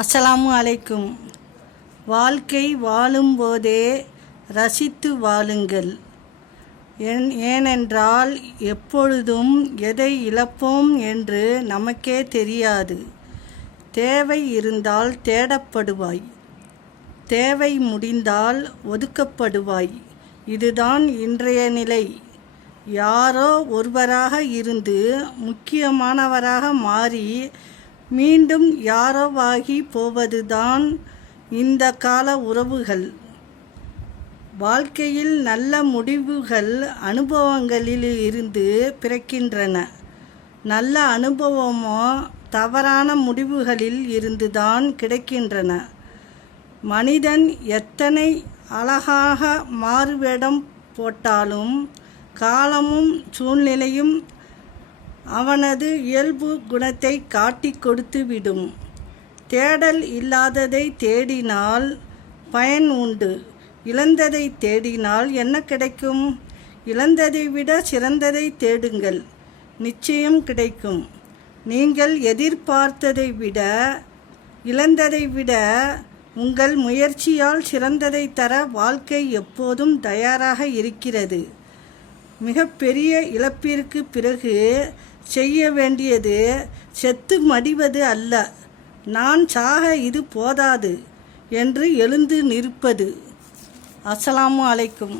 அஸ்ஸலாமு அலைக்கும். வாழ்க்கை வாழும்போதே ரசித்து வாழுங்கள். ஏனென்றால் எப்பொழுதும் எதை இழப்போம் என்று நமக்கே தெரியாது. தேவை இருந்தால் தேடப்படுவாய், தேவை முடிந்தால் ஒதுக்கப்படுவாய். இதுதான் இன்றைய நிலை. யாரோ ஒருவராக இருந்து முக்கியமானவராக மாறி மீண்டும் யாரோவாகி போவதுதான் இந்த கால உறவுகள். வாழ்க்கையில் நல்ல முடிவுகள் அனுபவங்களில் இருந்து பிறக்கின்றன. நல்ல அனுபவமோ தவறான முடிவுகளில் இருந்துதான் கிடைக்கின்றன. மனிதன் எத்தனை அழகாக மாறுவேடம் போட்டாலும் காலமும் சூழ்நிலையும் அவனது இயல்பு குணத்தை காட்டிக் கொடுத்து விடும். தேடல் இல்லாததை தேடினால் பயன் உண்டு. இழந்ததை தேடினால் என்ன கிடைக்கும்? இழந்ததை விட சிறந்ததை தேடுங்கள், நிச்சயம் கிடைக்கும். நீங்கள் எதிர்பார்த்ததை விட இழந்ததை விட உங்கள் முயற்சியால் சிறந்ததை தர வாழ்க்கை எப்போதும் தயாராக இருக்கிறது. மிகப்பெரிய இழப்பிற்கு பிறகு செய்ய வேண்டியது செத்து மடிவது அல்ல, நான் சாக இது போதாது என்று எழுந்து நிற்பது. அஸ்ஸலாமு அலைக்கும்.